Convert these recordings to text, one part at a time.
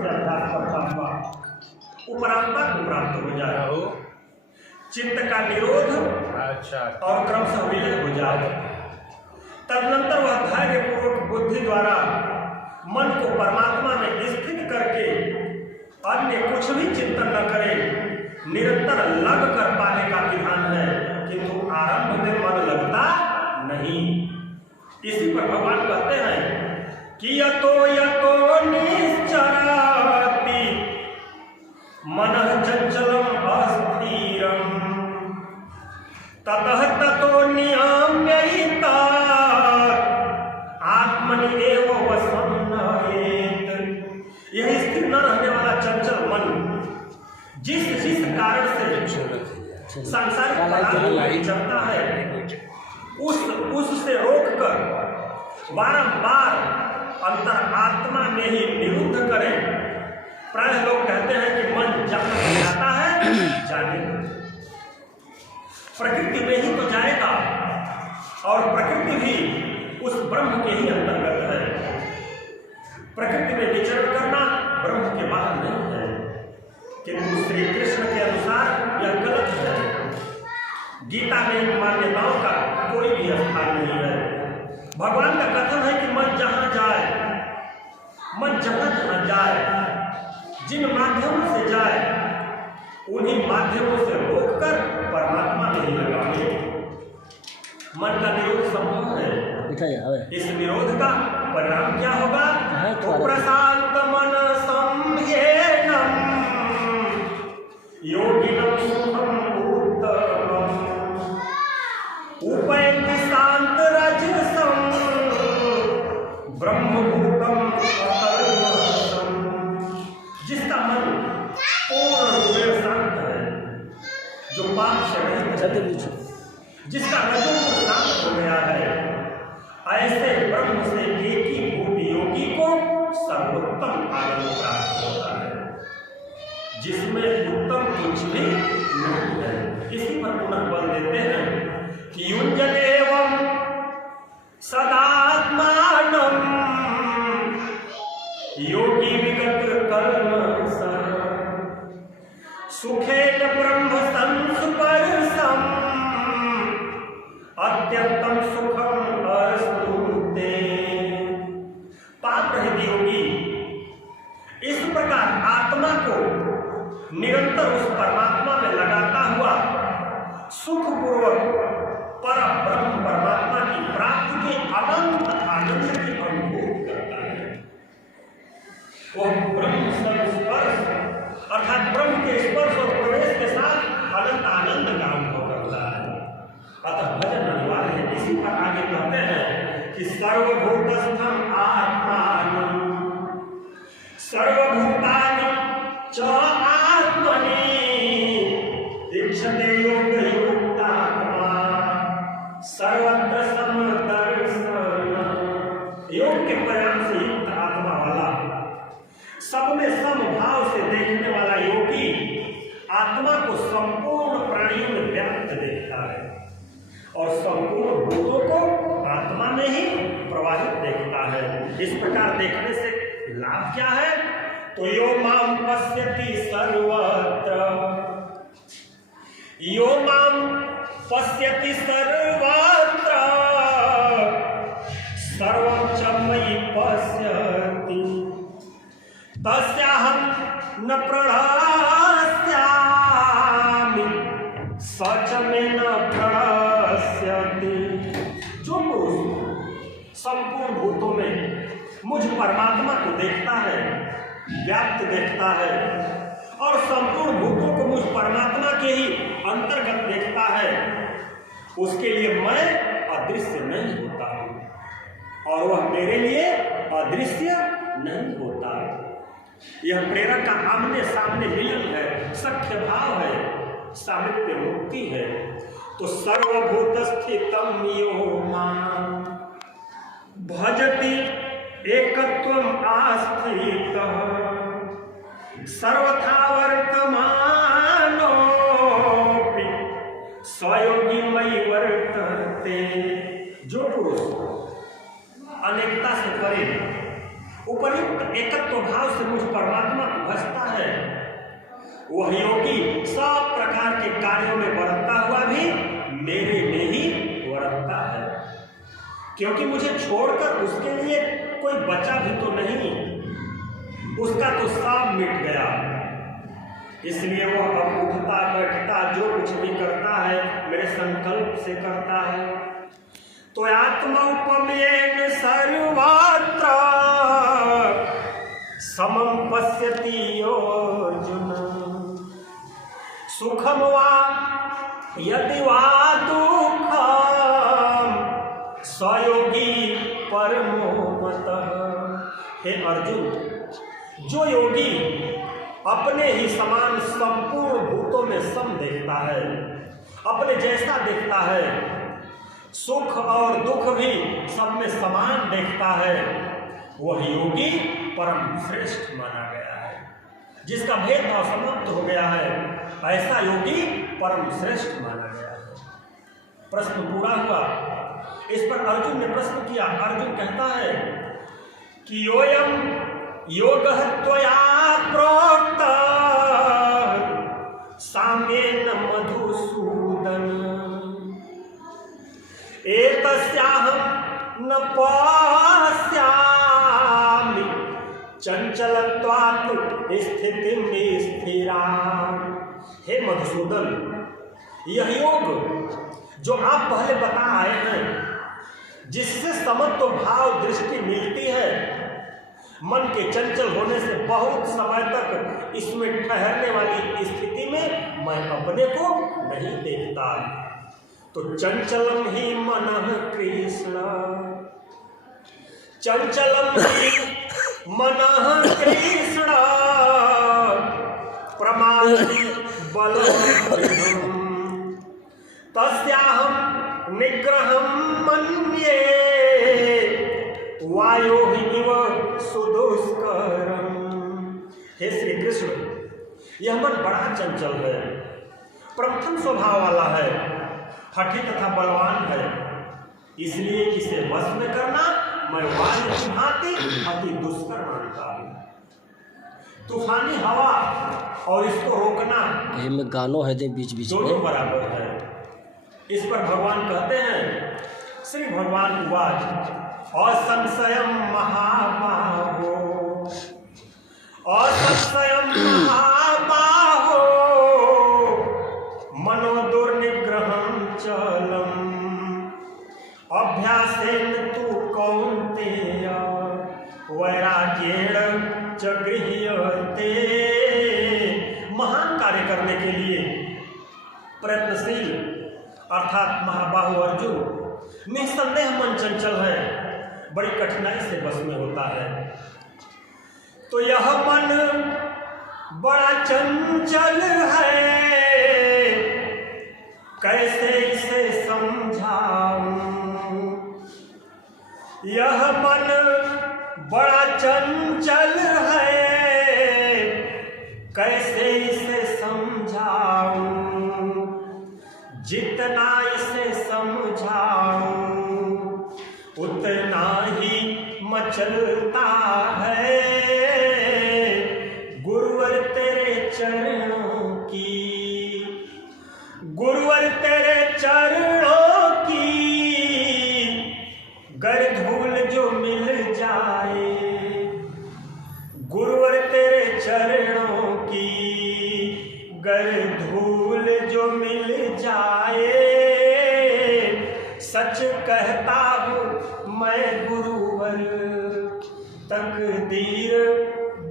से अभ्यास करता हुआ उपरांता को प्राप्त हो जाए, चित्त का निरोध और क्रमशः विलय हो जाए। तदनंतर वह धैर्य पूर्वक बुद्धि द्वारा मन को परमात्मा में स्थित करके अन्य कुछ भी चिंतन न करे, निरंतर लग कर पाने का विधान है, किंतु आरंभ में मन लगता नहीं। इसी पर भगवान कहते हैं कि यतो यतो निश्चरति मनः चंचलम अस्थिरम ततः ततो नियम्यैता आत्मनि एव वसन्नयेत। यह स्थिर न रहने वाला चंचल मन जिस कारण से सांसारिक पदार्थ चलता है, उससे रोककर बारंबार अंतर आत्मा में ही निरुद्ध करें। प्राय लोग कहते हैं कि मन जहाँ जाता है जाने दो, प्रकृति में ही तो जाएगा, और प्रकृति भी उस ब्रह्म के ही अंतर्गत है। प्रकृति में विचरण करना ब्रह्म के बाहर नहीं है, किंतु श्री कृष्ण के अनुसार यह गलत है। गीता में इन मान्यताओं का कोई भी स्थान नहीं है। भगवान का कथन है कि मन जहाँ जाए, मन जहाँ जहाँ जाए, जिन माध्यमों से जाए उन्हीं माध्यमों से रोककर परमात्मा में ही लगाए। मन का निरोध संभव है। इस निरोध का परिणाम क्या होगा? तो प्रशांत मन संह्येनम योगिनम सुखम उत्तमम उपैति शांत रजसम ब्रह्मभूतम अतर्वसम। जिसका मन पूर्ण रूप से शांत है, जो पाप से रहित है, जिसका रजोगुण शांत हो गया है, ऐसे ब्रह्म से एकीभूत योगी को सर्वोत्तम आनंद प्राप्त होता है, जिसमें उत्तम कुछ भी नहीं है। इसी पर पुनः बल देते हैं कि युञ्जनेवं सदात्मानं योगी विगत कर्म सुखेन ब्रह्म संस्पर्शम अत्यंतम सुखम अस्तुते। पाप रहित योगी इस प्रकार आत्मा को निरंतर उस परमात्मा में लगाता हुआ सुखपूर्वक पर ब्रह्म परमात्मा की प्राप्ति के अनंत आनंद की अनुभूति करता है। वह ब्रह्म संस्पर्श अर्थात ब्रह्म के स्पर्श और प्रवेश के साथ अनंत आनंद का अनुभव करता है। अतः भजन अनिवार्य है। इसी पर आगे कहते हैं कि सर्वभूतस्थम आत्मानं सर्वभूतानि च आत्मनि इच्छते योगयुक्तात्मा सर्वत्र समदर्शन। योग के परिणाम से युक्त आत्मा वाला, सब में समभाव से देखने वाला योगी आत्मा को संपूर्ण प्राणियों में व्याप्त देखता है और संपूर्ण भूतों को आत्मा में ही प्रवाहित देखता है। इस प्रकार देखने से लाभ क्या है? तो यो माम पश्यति सर्वत्र, यो माम पश्यति सर्वत्र सर्वं च मयि पश्यति तस्याहं न प्रणश्यामि सच में न प्रणश्यति। जो पुरुष संपूर्ण भूतों में मुझ परमात्मा को देखता है, व्याप्त देखता है, और संपूर्ण भूतों को मुझ परमात्मा के ही अंतर्गत देखता है, उसके लिए मैं अदृश्य नहीं होता हूं और वह मेरे लिए अदृश्य नहीं होता। यह प्रेरक का आमने सामने मिलन है, सख्य भाव है, सामिप्य मुक्ति है। तो सर्वभूत स्थितम यो मां भजति एकत्वम आस्थितः सर्वथा वर्तमानोऽपि स्वयोगी मयि वर्तते। जो पुरुष अनेकता से परे उपयुक्त एकत्व भाव से मुझ परमात्मा वह योगी सब प्रकार के कार्यों में बरतता हुआ भी मेरे में ही बरतता है, क्योंकि मुझे छोड़कर उसके लिए कोई बचा भी तो नहीं, उसका तो सब मिट गया। इसलिए वह अब उठता बैठता जो कुछ भी करता है मेरे संकल्प से करता है। तो आत्मौपमेन सर्वत्र समं पश्यति अर्जुन, सुखम वा यदि वा दुःखम स योगी परमो मतः। हे अर्जुन, जो योगी अपने ही समान संपूर्ण भूतों में सम देखता है, अपने जैसा देखता है, सुख और दुख भी सब में समान देखता है, वह योगी परम श्रेष्ठ माना गया है। जिसका भेदभाव समाप्त हो गया है, ऐसा योगी परम श्रेष्ठ माना गया है। प्रश्न पूरा हुआ। इस पर अर्जुन ने प्रश्न किया। अर्जुन कहता है कि योयम योगः त्वया प्रोक्तः साम्येन मधुसूदन, एतस्याहं न पश्यामि चंचलत्वात् स्थितिं स्थिराम्। हे मधुसूदन, यह योग जो आप पहले बता आए हैं, जिससे समत्व भाव दृष्टि मिलती है, मन के चंचल होने से बहुत समय तक इसमें ठहरने वाली स्थिति में मैं अपने को नहीं देखता। तो चंचलम ही मनः कृष्ण, चंचलम ही मनः कृष्ण प्रमादि बलम् तस्याहं निग्रहं मन्ये वायोः इव सुदुष्करम्। हे श्री कृष्ण, यह मन बड़ा चंचल है, प्रथम स्वभाव वाला है, हठी तथा बलवान है, इसलिए इसे वश में करना मैं वायु की भांति अति दुष्कर मानता हूँ। तूफानी हवा और इसको रोकना में गानों है बीच बीच में दोनों बराबर है। इस पर भगवान कहते हैं, श्री भगवान उवाच असंशयं महाबाहो, असंशयं महाबाहो मनो दुर्निग्रहं चलम् अभ्यासेन तु कौन्तेय वैराग्येण च गृह्यते। महान कार्य करने के लिए प्रयत्नशील अर्थात महाबाहु अर्जुन निस्संदेह मन चंचल है, बड़ी कठिनाई से बस में होता है। तो यह मन बड़ा चंचल है, कैसे इसे समझाऊं। यह मन बड़ा चंचल है, कैसे इसे समझाऊं। जितना इसे समझाऊं उतना ही मचलता है। गुरुवर तेरे चरणों की, गुरुवर तेरे चरणों की गर धूल जो मिल जाए, गुरुवर तेरे चरणों की गर धूल जो मिल जाए। सच कहता हूँ मैं गुरुवर, तकदीर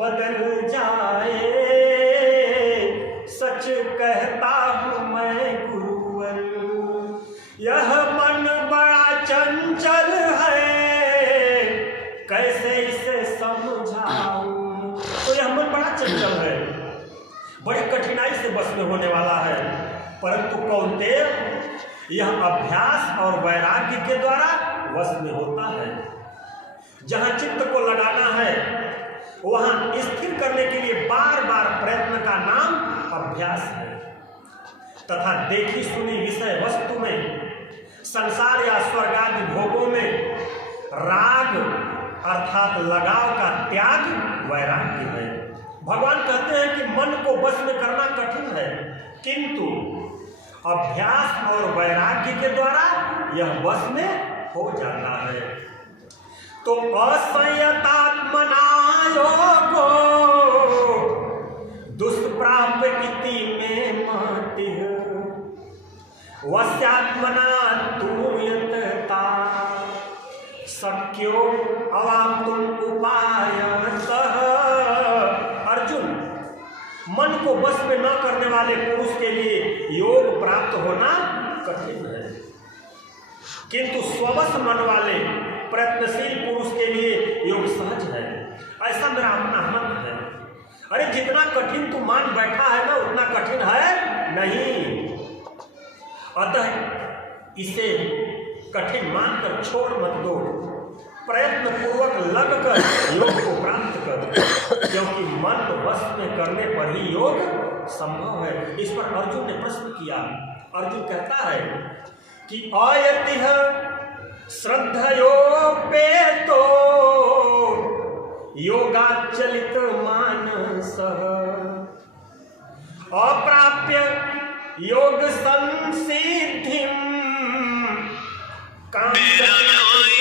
बदल जाए। सच कहता हूँ मैं गुरुवर, यह मन बड़ा चंचल है, कैसे इसे समझाऊं। तो यह मन बड़ा चंचल है, बड़ी कठिनाई से बस में होने वाला है, परंतु कौन्तेय यह अभ्यास और वैराग्य के द्वारा वश में होता है। जहाँ चित्त को लगाना है वहाँ स्थिर करने के लिए बार बार प्रयत्न का नाम अभ्यास है, तथा देखी सुनी विषय वस्तु में, संसार या स्वर्गादि भोगों में राग अर्थात लगाव का त्याग वैराग्य है। भगवान कहते हैं कि मन को बस में करना कठिन है, किंतु अभ्यास और वैराग्य के द्वारा यह बस में हो जाता है। तो असंयतात्मना योगो दुष्प्राप इति में मतिः वस्यात्मना तूयतता शक्यो अवाप्तुम उपायतः। अर्जुन, मन को बस में न करने वाले पुरुष के लिए योग प्राप्त होना कठिन है, किंतु स्ववश मन वाले प्रयत्नशील पुरुष के लिए योग सहज है। ऐसा मेरा अपना मत है। अरे जितना कठिन तू मान बैठा है ना, उतना कठिन है नहीं। अतः इसे कठिन मानकर छोड़ मत दो, प्रयत्न पूर्वक लगकर योग को प्राप्त कर, क्योंकि मन वश में करने पर ही योग संभव है। इस पर अर्जुन ने प्रश्न किया। अर्जुन कहता है कि अयतिह श्रद्धयोपेतो योगाचलित मानसः अप्राप्य योग संसिद्धिं कामयति